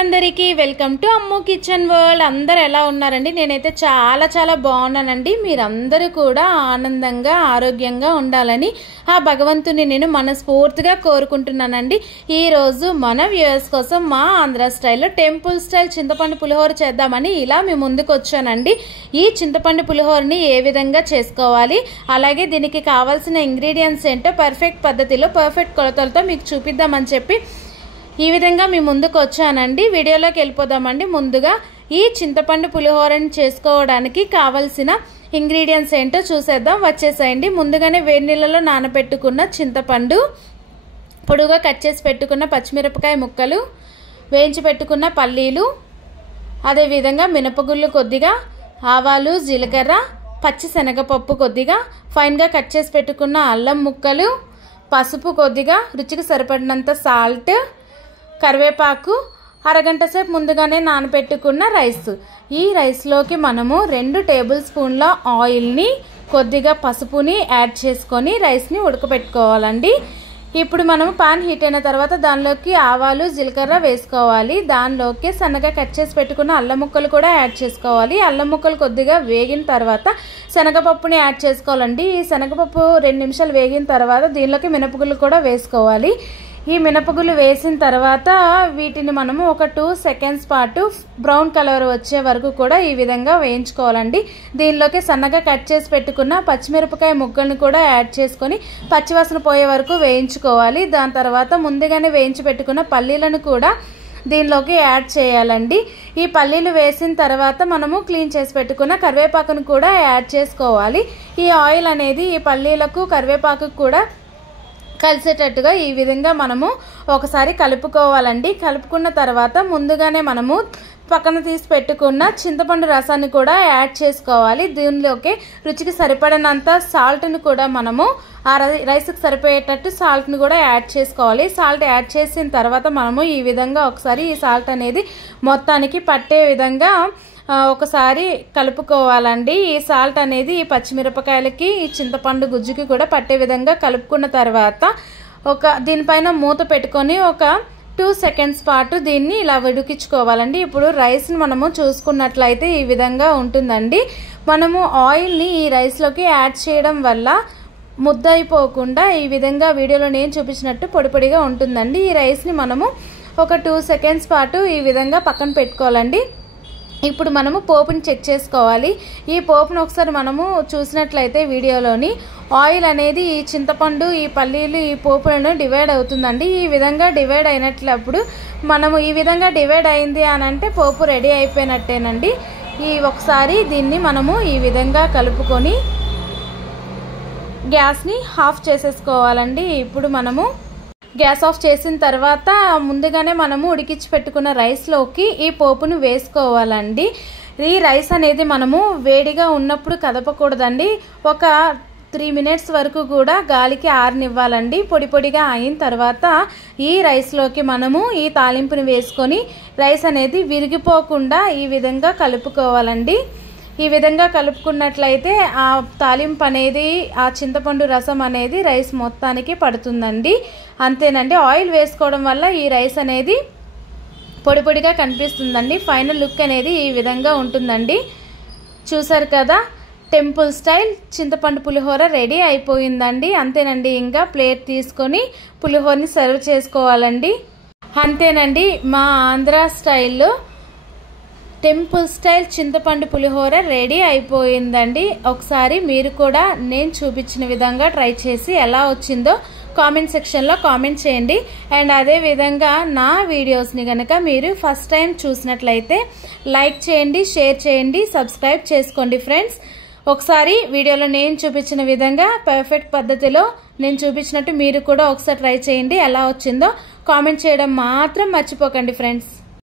అందరికీ welcome to Ammu kitchen world. అందరూ ఎలా ఉన్నారండి? నేనైతే చాలా బాగున్నానండి. మీరందరూ కూడా ఆనందంగా ఆరోగ్యంగా ఉండాలని ఆ భగవంతుని నేను మనస్ఫూర్తిగా కోరుకుంటున్నానండి. ఈరోజు మన వ్యూయర్స్ కోసం మా ఆంధ్ర స్టైల్లో టెంపుల్ స్టైల్ చింతపండు పులిహోర చేద్దామని ఇలా మీ ముందుకు వచ్చానండి. ఈ చింతపండు పులిహోరని ఏ విధంగా చేసుకోవాలి, అలాగే దీనికి కావాల్సిన ఇంగ్రీడియంట్స్ ఏంటో పర్ఫెక్ట్ పద్ధతిలో పర్ఫెక్ట్ కొలతలతో మీకు చూపిద్దామని చెప్పి ఈ విధంగా మీ ముందుకు వచ్చానండి. వీడియోలోకి వెళ్ళిపోదామండి. ముందుగా ఈ చింతపండు పులిహోరని చేసుకోవడానికి కావలసిన ఇంగ్రీడియంట్స్ ఏంటో చూసేద్దాం. వచ్చేసేయండి. ముందుగానే వేడి నీళ్ళలో నానబెట్టుకున్న చింతపండు, పొడుగా కట్ చేసి పెట్టుకున్న పచ్చిమిరపకాయ ముక్కలు, వేయించి పెట్టుకున్న పల్లీలు, అదేవిధంగా మినపగుళ్ళు కొద్దిగా, ఆవాలు, జీలకర్ర, పచ్చి శనగపప్పు కొద్దిగా, ఫైన్గా కట్ చేసి పెట్టుకున్న అల్లం ముక్కలు, పసుపు కొద్దిగా, రుచికి సరిపడినంత సాల్ట్, కరివేపాకు, అరగంట సేపు ముందుగానే నానబెట్టుకున్న రైస్. ఈ రైస్లోకి మనము 2 టేబుల్ స్పూన్ల ఆయిల్ని, కొద్దిగా పసుపుని యాడ్ చేసుకొని రైస్ని ఉడకబెట్టుకోవాలండి. ఇప్పుడు మనము పాన్ హీట్ అయిన తర్వాత దానిలోకి ఆవాలు, జీలకర్ర వేసుకోవాలి. దానిలోకి సన్నగా కట్ చేసి పెట్టుకున్న అల్లం ముక్కలు కూడా యాడ్ చేసుకోవాలి. అల్లం ముక్కలు కొద్దిగా వేగిన తర్వాత శనగపప్పుని యాడ్ చేసుకోవాలండి. ఈ శనగపప్పు 2 నిమిషాలు వేగిన తర్వాత దీనిలోకి మినపగుళ్ళు కూడా వేసుకోవాలి. ఈ మినపగుళ్ళు వేసిన తర్వాత వీటిని మనము ఒక 2 సెకండ్స్ పాటు బ్రౌన్ కలర్ వచ్చే వరకు కూడా ఈ విధంగా వేయించుకోవాలండి. దీనిలోకి సన్నగా కట్ చేసి పెట్టుకున్న పచ్చిమిరపకాయ ముక్కల్ని కూడా యాడ్ చేసుకొని పచ్చివాసన పోయే వరకు వేయించుకోవాలి. దాని తర్వాత ముందుగానే వేయించి పెట్టుకున్న పల్లీలను కూడా దీనిలోకి యాడ్ చేయాలండి. ఈ పల్లీలు వేసిన తర్వాత మనము క్లీన్ చేసి పెట్టుకున్న కరివేపాకును కూడా యాడ్ చేసుకోవాలి. ఈ ఆయిల్ అనేది ఈ పల్లీలకు కరివేపాకు కూడా కలిసేటట్టుగా ఈ విధంగా మనము ఒకసారి కలుపుకోవాలండి. కలుపుకున్న తర్వాత ముందుగానే మనము పక్కన తీసి పెట్టుకున్న చింతపండు రసాన్ని కూడా యాడ్ చేసుకోవాలి. దీనిలోకి రుచికి సరిపడినంత సాల్ట్ని కూడా మనము ఆ రైస్కి సరిపోయేటట్టు సాల్ట్ని కూడా యాడ్ చేసుకోవాలి. సాల్ట్ యాడ్ చేసిన తర్వాత మనము ఈ విధంగా ఒకసారి ఈ సాల్ట్ అనేది మొత్తానికి పట్టే విధంగా ఒకసారి కలుపుకోవాలండి. ఈ సాల్ట్ అనేది ఈ పచ్చిమిరపకాయలకి, ఈ చింతపండు గుజ్జుకి కూడా పట్టే విధంగా కలుపుకున్న తర్వాత దీనిపైన మూత పెట్టుకొని ఒక 2 సెకండ్స్ పాటు దీన్ని ఇలా ఉడికించుకోవాలండి. ఇప్పుడు రైస్ని మనము చూసుకున్నట్లయితే ఈ విధంగా ఉంటుందండి. మనము ఆయిల్ని ఈ రైస్లోకి యాడ్ చేయడం వల్ల ముద్ద అయిపోకుండా ఈ విధంగా వీడియోలో నేను చూపించినట్టు పొడి పొడిగా ఉంటుందండి. ఈ రైస్ని మనము ఒక 2 సెకండ్స్ పాటు ఈ విధంగా పక్కన పెట్టుకోవాలండి. ఇప్పుడు మనము పోపుని చెక్ చేసుకోవాలి. ఈ పోపును ఒకసారి మనము చూసినట్లయితే వీడియోలోని ఆయిల్ అనేది ఈ చింతపండు, ఈ పల్లీలు, ఈ పోపులను డివైడ్ అవుతుందండి. ఈ విధంగా డివైడ్ అయినట్లప్పుడు మనము ఈ విధంగా డివైడ్ అయింది అని అంటే పోపు రెడీ అయిపోయినట్టేనండి. ఒకసారి దీన్ని మనము ఈ విధంగా కలుపుకొని గ్యాస్ని ఆఫ్ చేసేసుకోవాలండి. ఇప్పుడు మనము గ్యాస్ ఆఫ్ చేసిన తర్వాత ముందుగానే మనము ఉడికించి పెట్టుకున్న రైస్లోకి ఈ పోపును వేసుకోవాలండి. ఈ రైస్ అనేది మనము వేడిగా ఉన్నప్పుడు కదపకూడదండి. ఒక 3 మినిట్స్ వరకు కూడా గాలికి ఆరనివ్వాలండి. పొడి పొడిగా అయిన తర్వాత ఈ రైస్లోకి మనము ఈ తాలింపుని వేసుకొని రైస్ అనేది విరిగిపోకుండా ఈ విధంగా కలుపుకోవాలండి. ఈ విధంగా కలుపుకున్నట్లయితే ఆ తాలింపు అనేది, ఆ చింతపండు రసం అనేది రైస్ మొత్తానికి పడుతుందండి. అంతేనండి. ఆయిల్ వేసుకోవడం వల్ల ఈ రైస్ అనేది పొడి పొడిగా కనిపిస్తుందండి. ఫైనల్ లుక్ అనేది ఈ విధంగా ఉంటుందండి. చూసారు కదా, టెంపుల్ స్టైల్ చింతపండు పులిహోర రెడీ అయిపోయిందండి. అంతేనండి. ఇంకా ప్లేట్ తీసుకొని పులిహోరని సర్వ్ చేసుకోవాలండి. అంతేనండి. మా ఆంధ్ర స్టైల్లో టెంపుల్ స్టైల్ చింతపండు పులిహోర రెడీ అయిపోయిందండి. ఒకసారి మీరు కూడా నేను చూపించిన విధంగా ట్రై చేసి ఎలా వచ్చిందో కామెంట్ సెక్షన్లో కామెంట్ చేయండి. అండ్ అదే విధంగా నా వీడియోస్ని కనుక మీరు ఫస్ట్ టైం చూసినట్లయితే లైక్ చేయండి, షేర్ చేయండి, సబ్స్క్రైబ్ చేసుకోండి ఫ్రెండ్స్. ఒకసారి వీడియోలో నేను చూపించిన విధంగా పర్ఫెక్ట్ పద్ధతిలో నేను చూపించినట్టు మీరు కూడా ఒకసారి ట్రై చేయండి. ఎలా వచ్చిందో కామెంట్ చేయడం మాత్రం మర్చిపోకండి ఫ్రెండ్స్.